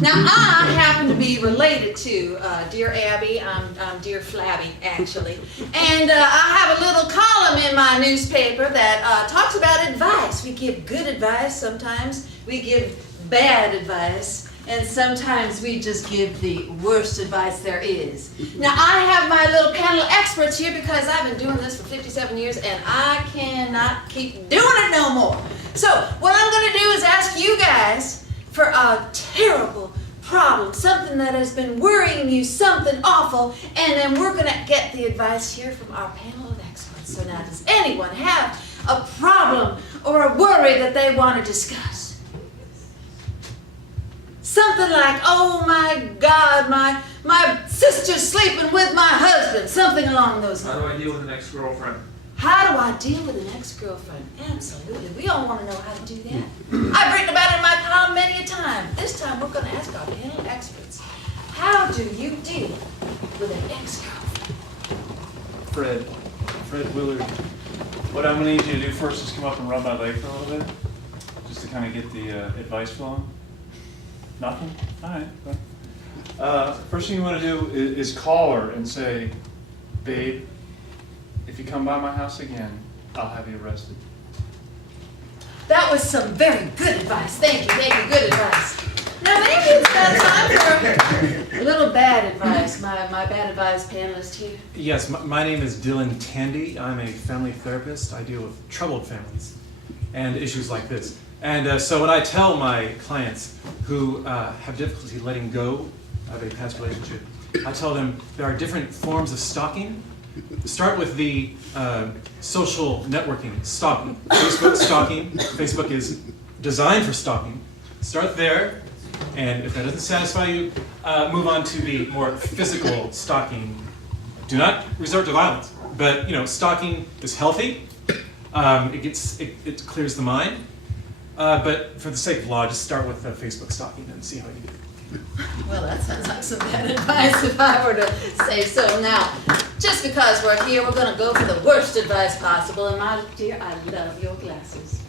Now, I happen to be related to dear Abby. I'm dear Flabby, actually. And I have a little column in my newspaper that talks about advice. We give good advice sometimes. We give bad advice. And sometimes we just give the worst advice there is. Now, I have my little panel of experts here because I've been doing this for 57 years and I cannot keep doing it no more. So, what I'm going to do is ask you guys for a terrible problem, something that has been worrying you, something awful, and then we're going to get the advice here from our panel of experts. So now, does anyone have a problem or a worry that they want to discuss? Something like, oh my God, my sister's sleeping with my husband. Something along those lines. How do I deal with an ex-girlfriend? How do I deal with an ex-girlfriend? Absolutely. We all want to know how to do that. I've written about it in my column many a time. This time we're going to ask our panel of experts. How do you deal with an ex-girlfriend? Fred Willard. What I'm going to need you to do first is come up and rub my leg for a little bit, just to kind of get the advice flowing. Nothing? All right. Well, first thing you want to do is call her and say, babe, if you come by my house again, I'll have you arrested. That was some very good advice. Thank you, good advice. Now maybe it's about time for a little bad advice. My bad advice panelist here. Yes, my name is Dylan Tandy. I'm a family therapist. I deal with troubled families and issues like this. And so when I tell my clients who have difficulty letting go of a past relationship, I tell them there are different forms of stalking. Start with the social networking stalking. Facebook stalking. Facebook is designed for stalking. Start there, and if that doesn't satisfy you, move on to the more physical stalking. Do not resort to violence, but stalking is healthy. It clears the mind. But for the sake of law, just start with Facebook stalking and see how you do. Well, that sounds like some bad advice if I were to say so. Now, just because we're here, we're going to go for the worst advice possible. And my dear, I love your glasses.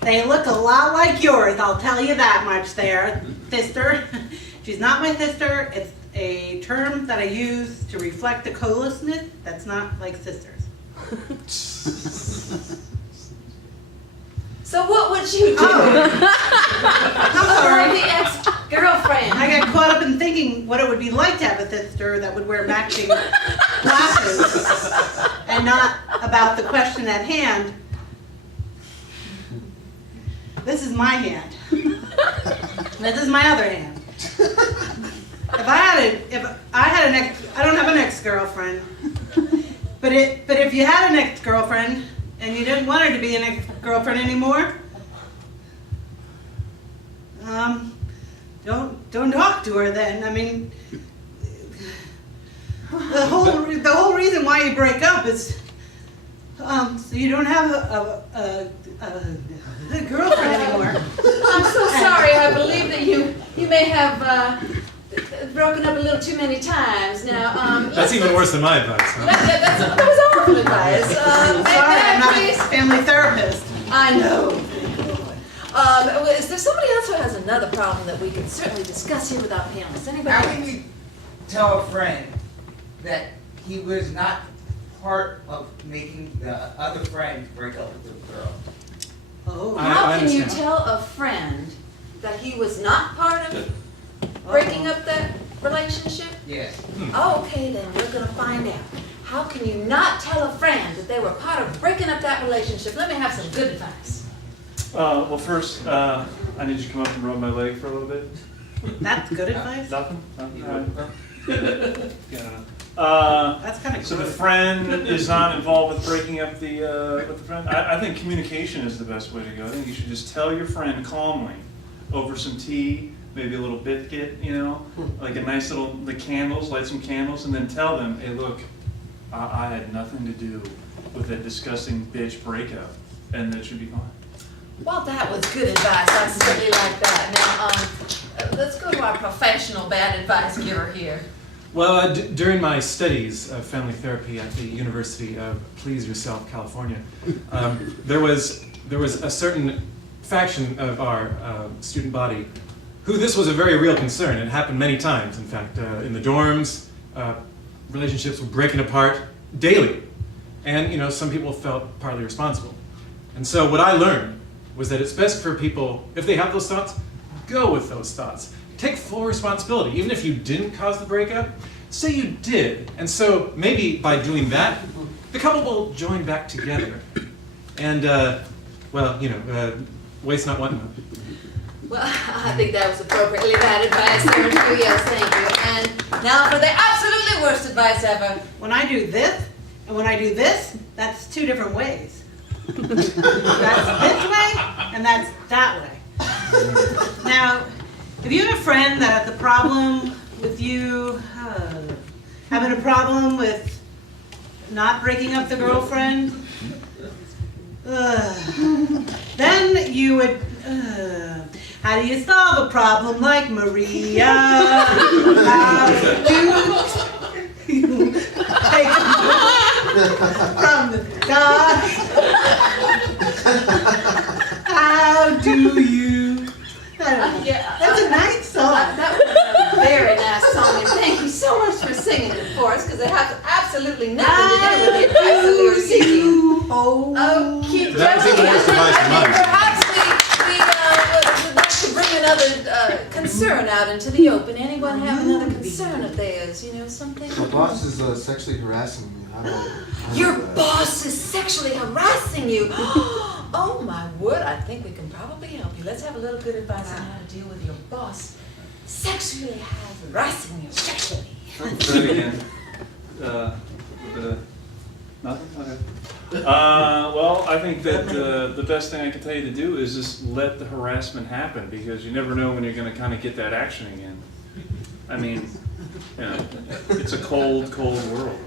They look a lot like yours, I'll tell you that much there, sister. She's not my sister. It's a term that I use to reflect the closeness that's not like sisters. So what would you do? I'm sorry. The ex-girlfriend. I got caught up in thinking what it would be like to have a sister that would wear matching glasses and not about the question at hand. This is my hand. This is my other hand. If I had an ex, I don't have an ex-girlfriend, but if you had an ex-girlfriend and you didn't want her to be an ex-girlfriend anymore, don't talk to her then. I mean, the whole reason why you break up is so you don't have a girlfriend anymore. I'm so sorry. I believe that you may have broken up a little too many times. Now, That's even worse than my advice, huh? That was awful advice. I'm sorry, I'm not a family therapist. I know. Is there somebody else who has another problem that we can certainly discuss here with our panelists? Anybody How else? can you tell a friend that he was not part of making the other friend break up with the girl? Oh. How I can you understand. tell a friend that he was not part of breaking up that relationship? Yes. Okay, then we're going to find out. How can you not tell a friend that they were part of breaking up that relationship? Let me have some good advice. Well, first, I need you to come up and rub my leg for a little bit. That's good advice. Nothing? All right. Yeah. That's kind of So the gross. friend is not involved with breaking up with the friend? I think communication is the best way to go. I think you should just tell your friend calmly over some tea, maybe a little biscuit, like a nice little, the candles, light some candles, and then tell them, hey, look, I had nothing to do with that disgusting bitch breakup, and that should be fine. Well, that was good advice. I certainly like that. Now, let's go to our professional bad advice giver here. Well, during my studies of family therapy at the University of Please Yourself, California, there was a certain faction of our student body who this was a very real concern. It happened many times. In fact, in the dorms, relationships were breaking apart daily. And, some people felt partly responsible. And so what I learned was that it's best for people, if they have those thoughts, go with those thoughts. Take full responsibility. Even if you didn't cause the breakup, say you did. And so maybe by doing that, the couple will join back together. And, waste not, want not. Well, I think that was appropriately bad advice, sir. Oh, yes, thank you. And now for the absolutely worst advice ever. When I do this, and when I do this, that's two different ways. That's this way, and that's that way. Now, if you have a friend that has a problem with you, having a problem with not breaking up the girlfriend, then you would, how do you solve a problem like Maria? How do you take from the God? How do you? Yeah, That's a nice song. that was a very nice song, and thank you so much for singing it for us, because it has absolutely nothing to do with the advice that we were seeking. Okay, That was even worse advice than mine. perhaps we would like to bring another concern out into the open. Anyone have another concern of theirs? Something? My boss is sexually harassing me. I don't Your know that. boss is sexually harassing you. Oh my word, I think we can probably help you. Let's have a little good advice on how to deal with your boss sexually harassing you sexually. Say it again. Nothing? Okay. Well, I think that the best thing I can tell you to do is just let the harassment happen, because you never know when you're going to kind of get that action again. I mean, it's a cold, cold world.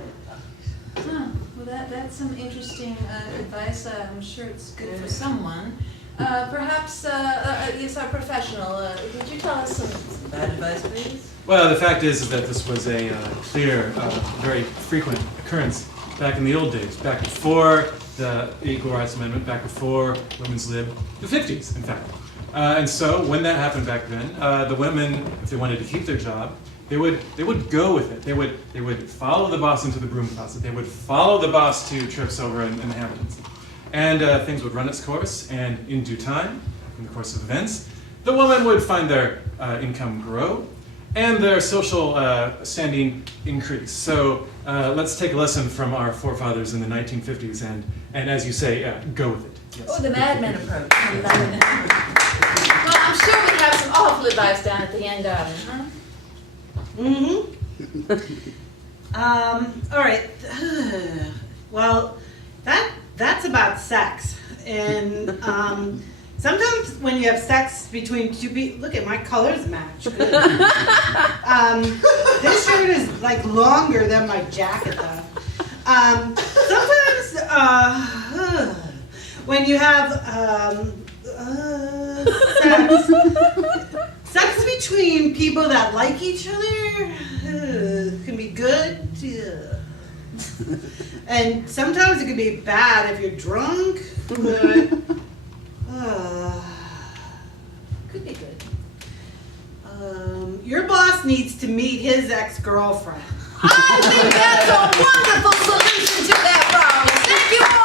Well, that's some interesting advice. I'm sure it's good for someone. Perhaps, yes, our professional, could you tell us some bad advice, please? Well, the fact is that this was a clear, very frequent occurrence back in the old days, back before the Equal Rights Amendment, back before women's lib, the 50s, in fact. And so when that happened back then, the women, if they wanted to keep their job, they would go with it. They would follow the boss into the broom closet. They would follow the boss to trips over in the Hamptons. And things would run its course, and in due time, in the course of events, the woman would find their income grow and their social standing increase. So let's take a lesson from our forefathers in the 1950s and as you say, go with it. Yes. Oh, the madman approach. I love it. Well, I'm sure we have some awful advice down at the end, darling, huh? All right. Well, that's about sex. And sometimes when you have sex between two people, look at my colors match. Good. This shirt is like longer than my jacket though. Sometimes when you have sex between people that like each other can be good. And sometimes it can be bad if you're drunk, but Could be good. your boss needs to meet his ex-girlfriend. I think that's a wonderful solution to that problem. Thank you all